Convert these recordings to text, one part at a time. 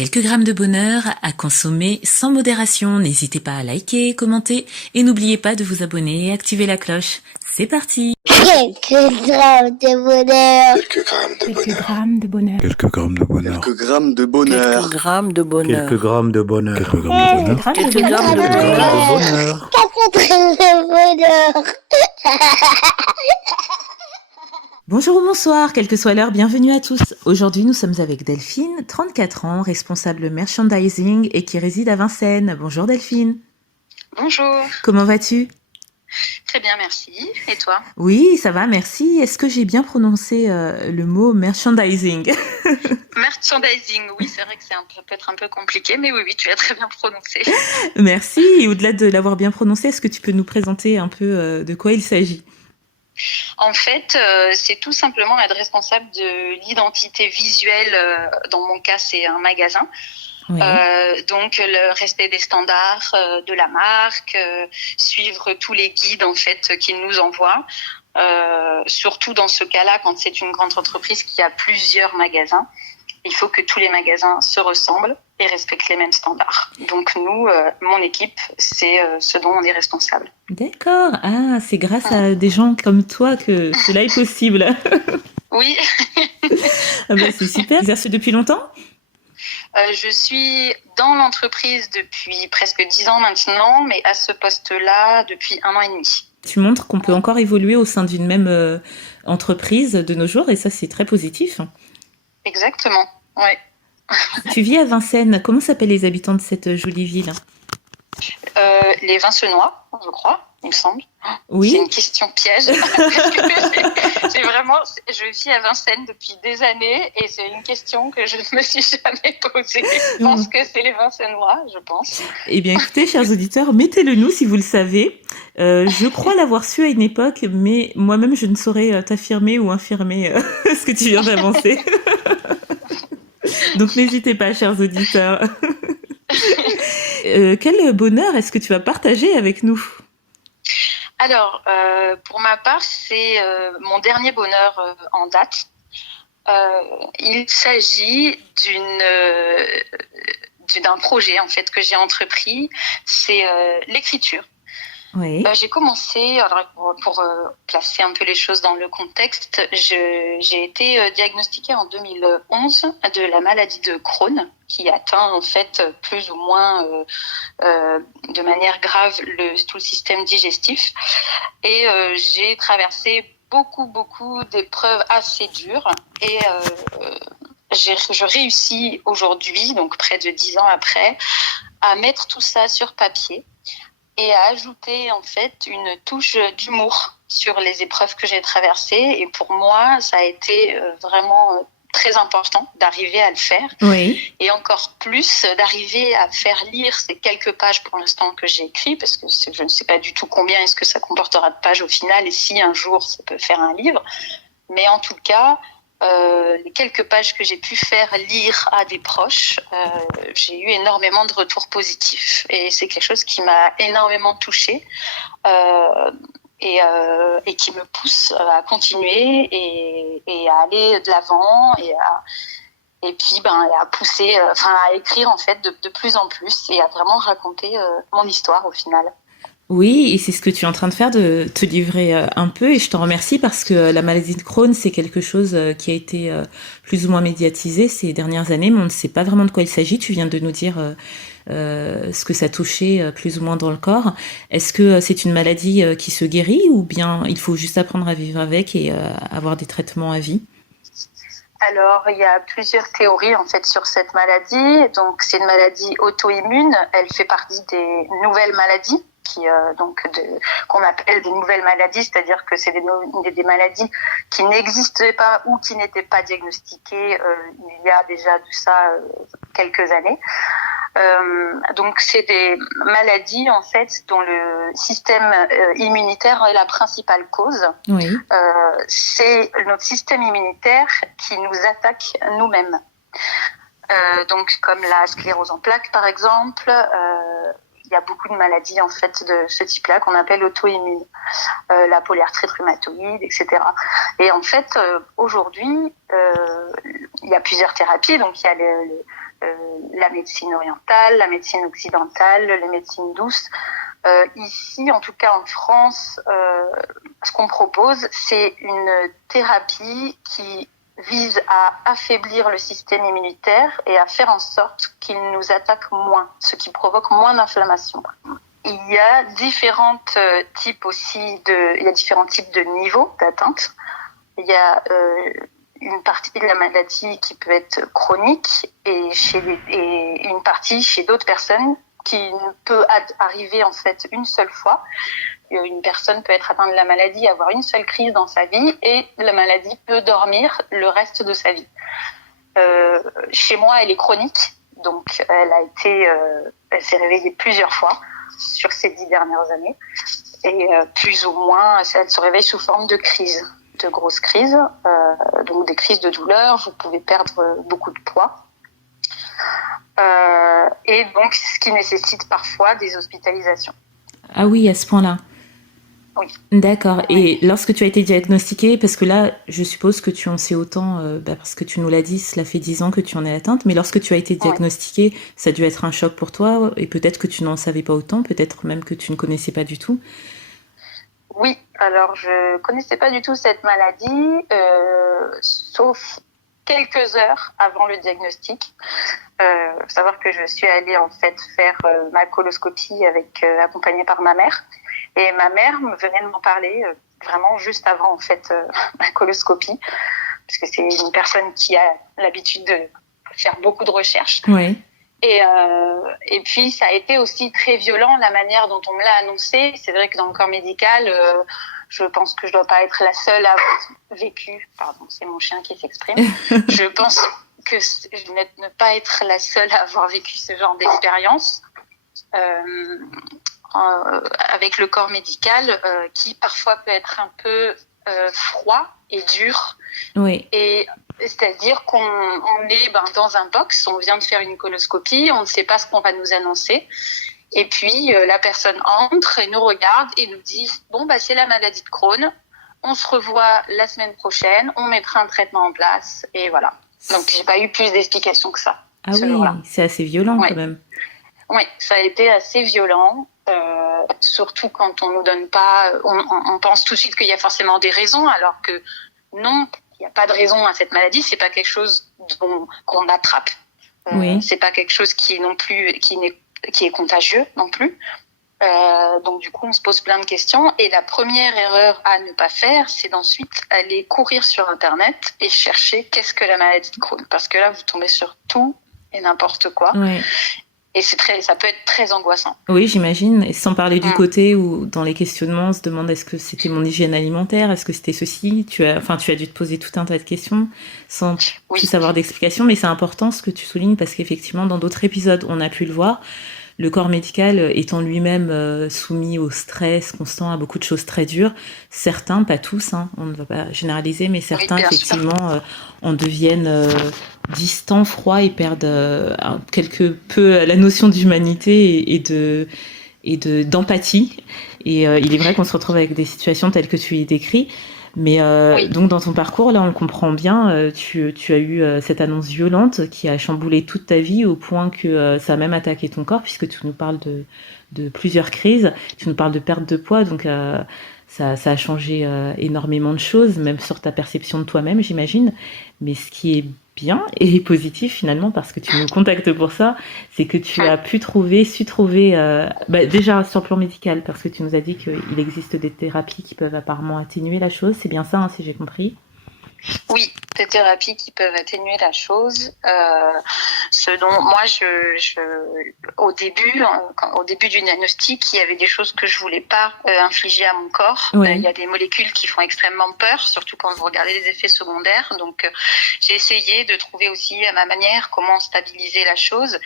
Quelques grammes de bonheur à consommer sans modération. N'hésitez pas à liker, commenter et n'oubliez pas de vous abonner et activer la cloche. C'est parti. Quelques grammes de bonheur. Quelques grammes de bonheur. Quelques grammes de bonheur. Quelques grammes de bonheur. Quelques grammes de bonheur. Quelques grammes de bonheur. Quelques grammes de bonheur. Quelques grammes de bonheur. Quelques grammes de bonheur. Bonjour ou bonsoir, quelle que soit l'heure, bienvenue à tous. Aujourd'hui, nous sommes avec Delphine, 34 ans, responsable merchandising et qui réside à Vincennes. Bonjour Delphine. Bonjour. Comment vas-tu ? Très bien, merci. Et toi ? Oui, ça va, merci. Est-ce que j'ai bien prononcé le mot merchandising ? Merchandising, oui, c'est vrai que peut être un peu compliqué, mais oui, tu as très bien prononcé. Merci. Et au-delà de l'avoir bien prononcé, est-ce que tu peux nous présenter un peu de quoi il s'agit ? En fait, c'est tout simplement être responsable de l'identité visuelle. Dans mon cas, c'est un magasin. Oui. Donc le respect des standards de la marque, suivre tous les guides en fait qu'ils nous envoient. Surtout dans ce cas-là, quand c'est une grande entreprise qui a plusieurs magasins, il faut que tous les magasins se ressemblent et respectent les mêmes standards. Donc nous, mon équipe, c'est ce dont on est responsable. D'accord. Ah, c'est grâce à des gens comme toi que cela est possible. Oui. Ah bah, c'est super. Tu exerces depuis longtemps ? Je suis dans l'entreprise depuis presque 10 ans maintenant, mais à ce poste-là depuis 1 an et demi. Tu montres qu'on peut encore évoluer au sein d'une même entreprise de nos jours et ça, c'est très positif. Exactement, ouais. Tu vis à Vincennes. Comment s'appellent les habitants de cette jolie ville ? Les Vincenois, je crois, il me semble. Oui. C'est une question piège. Je vis à Vincennes depuis des années et c'est une question que je ne me suis jamais posée. Je pense que c'est les Vincenois, je pense. Eh bien, écoutez, chers auditeurs, mettez-le nous si vous le savez. Je crois l'avoir su à une époque, mais moi-même, je ne saurais t'affirmer ou infirmer ce que tu viens d'avancer. Donc, n'hésitez pas, chers auditeurs. Quel bonheur est-ce que tu vas partager avec nous ? Alors, pour ma part, c'est mon dernier bonheur en date. Il s'agit d'un projet en fait que j'ai entrepris, c'est l'écriture. Oui. J'ai commencé, alors pour placer un peu les choses dans le contexte, j'ai été diagnostiquée en 2011 de la maladie de Crohn, qui atteint en fait plus ou moins de manière grave tout le système digestif. Et j'ai traversé beaucoup d'épreuves assez dures et je réussis aujourd'hui, donc près de 10 ans après, à mettre tout ça sur papier et à ajouter en fait une touche d'humour sur les épreuves que j'ai traversées. Et pour moi, ça a été vraiment très important d'arriver à le faire. Oui. Et encore plus d'arriver à faire lire ces quelques pages pour l'instant que j'ai écrites, parce que je ne sais pas du tout combien est-ce que ça comportera de pages au final et si un jour ça peut faire un livre. Mais en tout cas, les quelques pages que j'ai pu faire lire à des proches, j'ai eu énormément de retours positifs et c'est quelque chose qui m'a énormément touchée et qui me pousse à continuer et à aller de l'avant et puis à pousser, à écrire en fait de plus en plus et à vraiment raconter mon histoire au final. Oui, et c'est ce que tu es en train de faire, de te livrer un peu, et je t'en remercie parce que la maladie de Crohn, c'est quelque chose qui a été plus ou moins médiatisé ces dernières années, mais on ne sait pas vraiment de quoi il s'agit. Tu viens de nous dire ce que ça touchait plus ou moins dans le corps. Est-ce que c'est une maladie qui se guérit ou bien il faut juste apprendre à vivre avec et avoir des traitements à vie ? Alors, il y a plusieurs théories en fait sur cette maladie. Donc, c'est une maladie auto-immune. Elle fait partie des nouvelles maladies qu'on appelle des nouvelles maladies, c'est-à-dire que c'est des maladies qui n'existaient pas ou qui n'étaient pas diagnostiquées il y a déjà de ça quelques années. Donc c'est des maladies en fait dont le système immunitaire est la principale cause. Oui. C'est notre système immunitaire qui nous attaque nous-mêmes. Donc comme la sclérose en plaques par exemple. Il y a beaucoup de maladies en fait de ce type-là qu'on appelle auto-immunes, la polyarthrite rhumatoïde, etc. Et en fait, aujourd'hui, il y a plusieurs thérapies. Donc il y a la médecine orientale, la médecine occidentale, les médecines douces. Ici, en tout cas en France, ce qu'on propose, c'est une thérapie qui vise à affaiblir le système immunitaire et à faire en sorte qu'il nous attaque moins, ce qui provoque moins d'inflammation. Il y a différents types de niveaux d'atteinte. Il y a une partie de la maladie qui peut être chronique et une partie chez d'autres personnes qui ne peut arriver en fait une seule fois. Une personne peut être atteinte de la maladie, avoir une seule crise dans sa vie et la maladie peut dormir le reste de sa vie. Chez moi, elle est chronique, donc elle s'est réveillée plusieurs fois sur ces 10 dernières années et plus ou moins, elle se réveille sous forme de crise, de grosses crises, donc des crises de douleur. Vous pouvez perdre beaucoup de poids. Et donc, ce qui nécessite parfois des hospitalisations. Ah oui, à ce point-là. Oui. D'accord. Et lorsque tu as été diagnostiquée, parce que là, je suppose que tu en sais autant, parce que tu nous l'as dit, cela fait 10 ans que tu en es atteinte, mais lorsque tu as été diagnostiquée, ça a dû être un choc pour toi, et peut-être que tu n'en savais pas autant, peut-être même que tu ne connaissais pas du tout. Oui, alors je connaissais pas du tout cette maladie, sauf quelques heures avant le diagnostic. Faut savoir que je suis allée en fait faire ma coloscopie accompagnée par ma mère. Et ma mère venait de m'en parler vraiment juste avant en fait ma coloscopie, parce que c'est une personne qui a l'habitude de faire beaucoup de recherches. Oui. Et puis ça a été aussi très violent la manière dont on me l'a annoncé. C'est vrai que dans le corps médical, je pense que je dois pas être la seule à avoir vécu. Pardon, c'est mon chien qui s'exprime. Je pense que je ne pas être la seule à avoir vécu ce genre d'expérience. Avec le corps médical qui parfois peut être un peu froid et dur. Oui. Et c'est-à-dire qu'on est dans un box, on vient de faire une coloscopie, on ne sait pas ce qu'on va nous annoncer. Et puis la personne entre et nous regarde et nous dit c'est la maladie de Crohn, on se revoit la semaine prochaine, on mettra un traitement en place et voilà. Donc j'ai pas eu plus d'explications que ça. Ah oui, jour-là. C'est assez violent quand même. Oui, ça a été assez violent. Surtout quand on nous donne pas, on pense tout de suite qu'il y a forcément des raisons, alors que non, il n'y a pas de raison à cette maladie. C'est pas quelque chose qu'on attrape. Oui. C'est pas quelque chose qui est contagieux non plus. Donc du coup, on se pose plein de questions. Et la première erreur à ne pas faire, c'est d'ensuite aller courir sur Internet et chercher qu'est-ce que la maladie de Crohn, parce que là, vous tombez sur tout et n'importe quoi. Oui. Et ça peut être très angoissant. Oui, j'imagine. Et sans parler du côté où, dans les questionnements, on se demande est-ce que c'était mon hygiène alimentaire, est-ce que c'était ceci. Tu as dû te poser tout un tas de questions sans plus avoir d'explications. Mais c'est important ce que tu soulignes parce qu'effectivement, dans d'autres épisodes, on a pu le voir. Le corps médical étant lui-même soumis au stress constant, à beaucoup de choses très dures. Certains, pas tous, on ne va pas généraliser, mais certains, effectivement, en deviennent distants, froids et perdent quelque peu la notion d'humanité et d'empathie. Et il est vrai qu'on se retrouve avec des situations telles que tu y décris. Mais donc dans ton parcours, là, on le comprend bien, tu as eu cette annonce violente qui a chamboulé toute ta vie au point que ça a même attaqué ton corps, puisque tu nous parles de plusieurs crises, tu nous parles de perte de poids, donc ça a changé énormément de choses, même sur ta perception de toi-même, j'imagine. Mais ce qui est bien et positif finalement, parce que tu nous contactes pour ça, c'est que tu as su trouver déjà sur le plan médical, parce que tu nous as dit qu'il existe des thérapies qui peuvent apparemment atténuer la chose, c'est bien ça, si j'ai compris. Oui, des thérapies qui peuvent atténuer la chose. Ce dont moi, au début du diagnostic, il y avait des choses que je voulais pas infliger à mon corps. Oui. Il y a des molécules qui font extrêmement peur, surtout quand vous regardez les effets secondaires. Donc, j'ai essayé de trouver aussi à ma manière comment stabiliser la chose.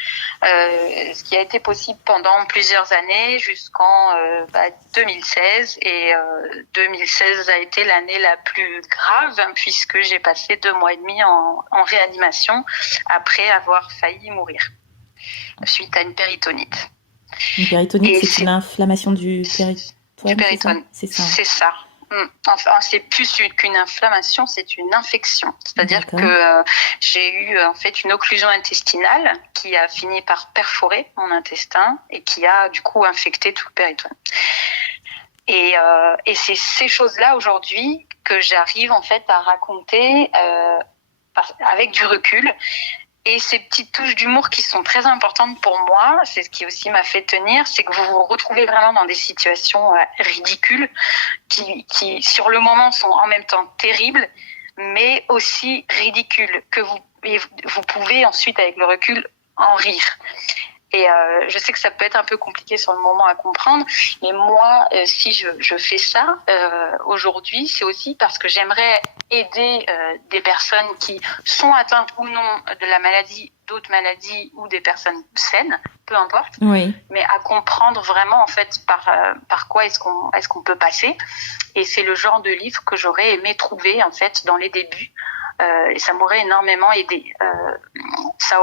Ce qui a été possible pendant plusieurs années jusqu'en 2016. Et 2016 a été l'année la plus grave puisque j'ai passé 2 mois et demi en réanimation après avoir failli mourir suite à une péritonite. Une péritonite, c'est une inflammation du péritone. Du péritone, c'est ça. C'est ça. Enfin, c'est plus qu'une inflammation, c'est une infection. C'est-à-dire D'accord. que j'ai eu en fait une occlusion intestinale qui a fini par perforer mon intestin et qui a du coup infecté tout le péritoine. Et c'est ces choses-là aujourd'hui que j'arrive en fait à raconter avec du recul. Et ces petites touches d'humour qui sont très importantes pour moi, c'est ce qui aussi m'a fait tenir, c'est que vous vous retrouvez vraiment dans des situations ridicules qui sur le moment sont en même temps terribles, mais aussi ridicules, que vous pouvez ensuite avec le recul en rire. Et je sais que ça peut être un peu compliqué sur le moment à comprendre, mais moi, si je fais ça aujourd'hui, c'est aussi parce que j'aimerais aider des personnes qui sont atteintes ou non de la maladie, d'autres maladies ou des personnes saines, peu importe, Oui. mais à comprendre vraiment en fait par quoi est-ce qu'on peut passer. Et c'est le genre de livre que j'aurais aimé trouver en fait dans les débuts, et ça m'aurait énormément aidé. Ça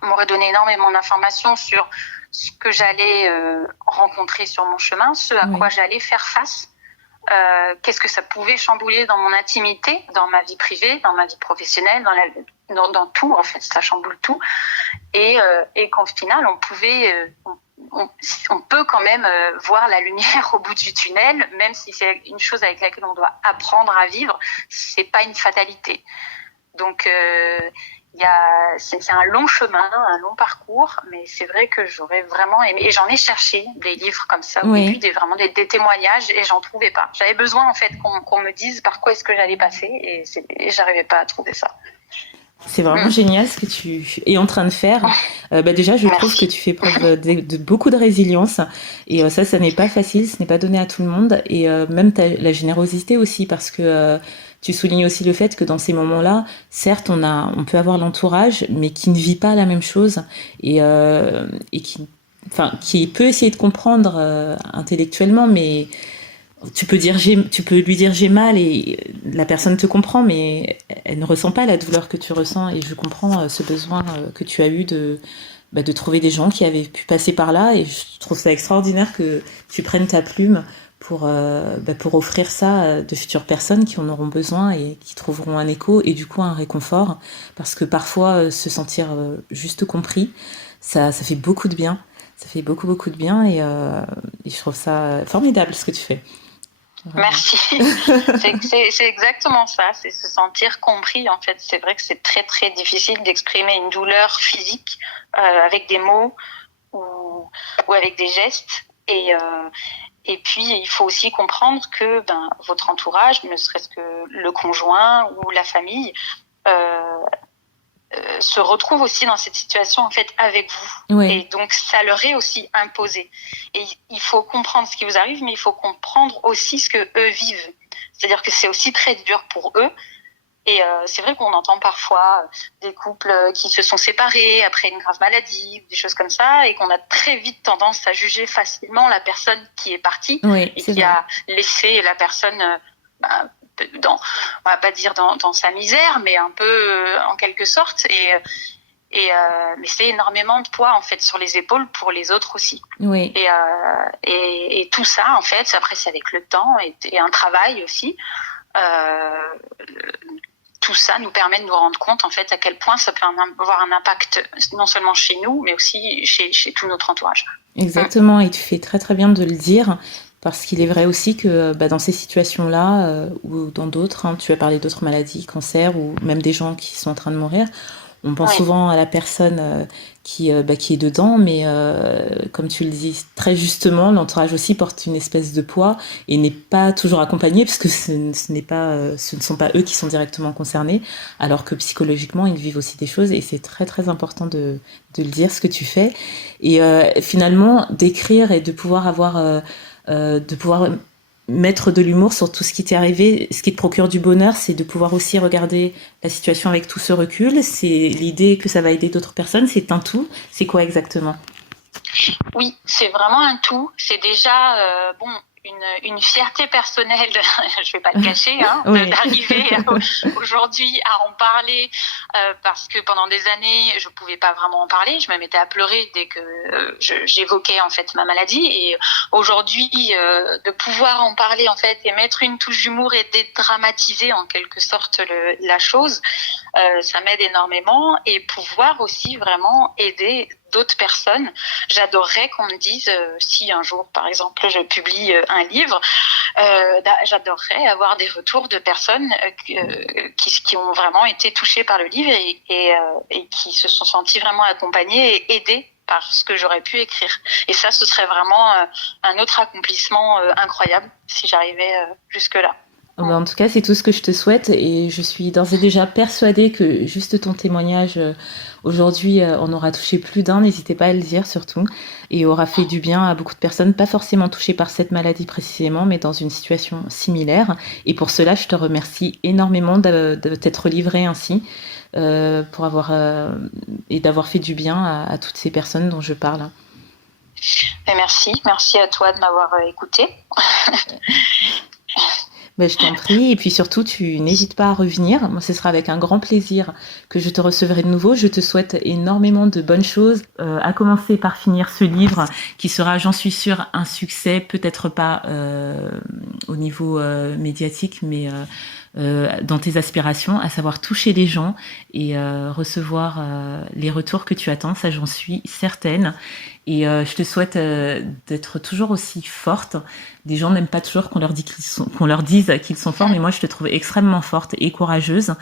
m'aurait donné énormément d'informations sur ce que j'allais rencontrer sur mon chemin, ce à quoi j'allais faire face, qu'est-ce que ça pouvait chambouler dans mon intimité, dans ma vie privée, dans ma vie professionnelle, dans tout, en fait, ça chamboule tout. Et qu'au final, on peut quand même voir la lumière au bout du tunnel, même si c'est une chose avec laquelle on doit apprendre à vivre, c'est pas une fatalité. Donc, c'est un long chemin, un long parcours, mais c'est vrai que j'aurais vraiment aimé, et j'en ai cherché des livres comme ça au début, des témoignages, et j'en trouvais pas. J'avais besoin en fait qu'on me dise par quoi est-ce que j'allais passer, et j'arrivais pas à trouver ça. C'est vraiment génial ce que tu es en train de faire. Déjà, je trouve que tu fais preuve de beaucoup de résilience, et ça n'est pas facile, ce n'est pas donné à tout le monde, et même la générosité aussi, parce que tu soulignes aussi le fait que dans ces moments-là, certes, on peut avoir l'entourage, mais qui ne vit pas la même chose, et qui peut essayer de comprendre intellectuellement, mais tu peux lui dire j'ai mal, et la personne te comprend, mais elle ne ressent pas la douleur que tu ressens. Et je comprends ce besoin que tu as eu de trouver des gens qui avaient pu passer par là, et je trouve ça extraordinaire que tu prennes ta plume pour offrir ça à de futures personnes qui en auront besoin et qui trouveront un écho et du coup un réconfort, parce que parfois se sentir juste compris, ça fait beaucoup de bien. Ça fait beaucoup de bien, et je trouve ça formidable ce que tu fais. Vraiment. Merci. C'est exactement ça, c'est se sentir compris en fait. C'est vrai que c'est très très difficile d'exprimer une douleur physique avec des mots ou avec des gestes, et puis il faut aussi comprendre que votre entourage, ne serait-ce que le conjoint ou la famille, se retrouvent aussi dans cette situation en fait avec vous, et donc ça leur est aussi imposé, et il faut comprendre ce qui vous arrive, mais il faut comprendre aussi ce que eux vivent, c'est-à-dire que c'est aussi très dur pour eux, et c'est vrai qu'on entend parfois des couples qui se sont séparés après une grave maladie, des choses comme ça, et qu'on a très vite tendance à juger facilement la personne qui est partie et qui a laissé la personne on va pas dire dans sa misère, mais un peu en quelque sorte, mais c'est énormément de poids en fait sur les épaules pour les autres aussi. Et tout ça en fait, après c'est avec le temps et un travail aussi. Tout ça nous permet de nous rendre compte en fait à quel point ça peut avoir un impact non seulement chez nous, mais aussi chez tout notre entourage. Exactement, et tu fais très très bien de le dire. Parce qu'il est vrai aussi que dans ces situations-là, ou dans d'autres, tu as parlé d'autres maladies, cancer, ou même des gens qui sont en train de mourir, on pense souvent à la personne qui est dedans, mais comme tu le dis très justement, l'entourage aussi porte une espèce de poids et n'est pas toujours accompagné, parce que ce ne sont pas eux qui sont directement concernés, alors que psychologiquement, ils vivent aussi des choses, et c'est très très important de le dire, ce que tu fais. Et finalement, d'écrire et de pouvoir mettre de l'humour sur tout ce qui t'est arrivé, ce qui te procure du bonheur, c'est de pouvoir aussi regarder la situation avec tout ce recul. C'est l'idée que ça va aider d'autres personnes, c'est un tout. C'est quoi exactement ? Oui, c'est vraiment un tout. C'est déjà une fierté personnelle, je vais pas le cacher, hein, Oui. d'arriver aujourd'hui à en parler, parce que pendant des années, je pouvais pas vraiment en parler. Je me mettais à pleurer dès que j'évoquais en fait ma maladie. Et aujourd'hui, de pouvoir en parler en fait et mettre une touche d'humour et dédramatiser en quelque sorte la chose, ça m'aide énormément. Et pouvoir aussi vraiment aider d'autres personnes. J'adorerais qu'on me dise, si un jour, par exemple, je publie un livre, j'adorerais avoir des retours de personnes qui ont vraiment été touchées par le livre et qui se sont senties vraiment accompagnées et aidées par ce que j'aurais pu écrire. Et ça, ce serait vraiment un autre accomplissement incroyable si j'arrivais jusque-là. En tout cas, c'est tout ce que je te souhaite et je suis d'ores et déjà persuadée que juste ton témoignage aujourd'hui en aura touché plus d'un. N'hésitez pas à le dire surtout et aura fait du bien à beaucoup de personnes, pas forcément touchées par cette maladie précisément, mais dans une situation similaire. Et pour cela, je te remercie énormément de t'être livrée ainsi pour avoir et d'avoir fait du bien à toutes ces personnes dont je parle. Et merci à toi de m'avoir écoutée. Ben, je t'en prie, et puis surtout, tu n'hésites pas à revenir. Moi, ce sera avec un grand plaisir que je te recevrai de nouveau. Je te souhaite énormément de bonnes choses, à commencer par finir ce livre qui sera, j'en suis sûre, un succès, peut-être pas au niveau médiatique, mais dans tes aspirations, à savoir toucher les gens et recevoir les retours que tu attends, ça j'en suis certaine. Et je te souhaite d'être toujours aussi forte. Des gens n'aiment pas toujours qu'on leur dise qu'ils sont forts, mais moi je te trouve extrêmement forte et courageuse.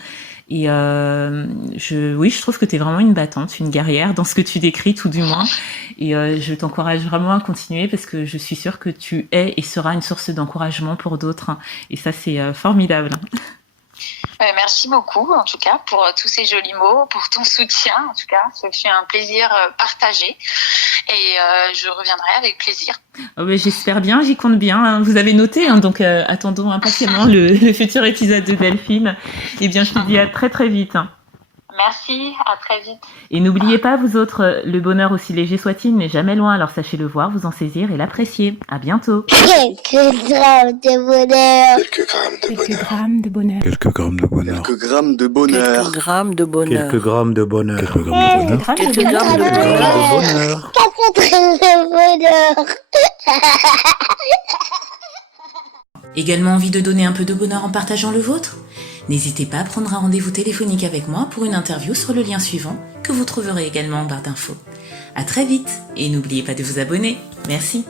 Et je trouve que tu es vraiment une battante, une guerrière dans ce que tu décris tout du moins. Et je t'encourage vraiment à continuer parce que je suis sûre que tu es et seras une source d'encouragement pour d'autres. Et ça c'est formidable. Merci beaucoup, en tout cas, pour tous ces jolis mots, pour ton soutien. En tout cas, ce fut un plaisir partagé et je reviendrai avec plaisir. Oh ben, j'espère bien, j'y compte bien. Hein. Vous avez noté, hein, donc attendons impatiemment le futur épisode de Delphine. Eh bien, je te dis à très très vite. Merci, à très vite. Et n'oubliez pas, vous autres, le bonheur aussi léger soit-il n'est jamais loin, alors sachez le voir, vous en saisir et l'apprécier. À bientôt. Quelques grammes de bonheur. Quelques grammes de bonheur. Quelques grammes de bonheur. Quelques grammes de bonheur. Quelques grammes de bonheur. Quelques grammes de bonheur. Quelques grammes de bonheur. Quelques Quelques grammes de grammes de bonheur. bonheur. 4 grammes de bonheur. Également envie de donner un peu de bonheur en partageant le vôtre ? N'hésitez pas à prendre un rendez-vous téléphonique avec moi pour une interview sur le lien suivant que vous trouverez également en barre d'infos. À très vite et n'oubliez pas de vous abonner. Merci.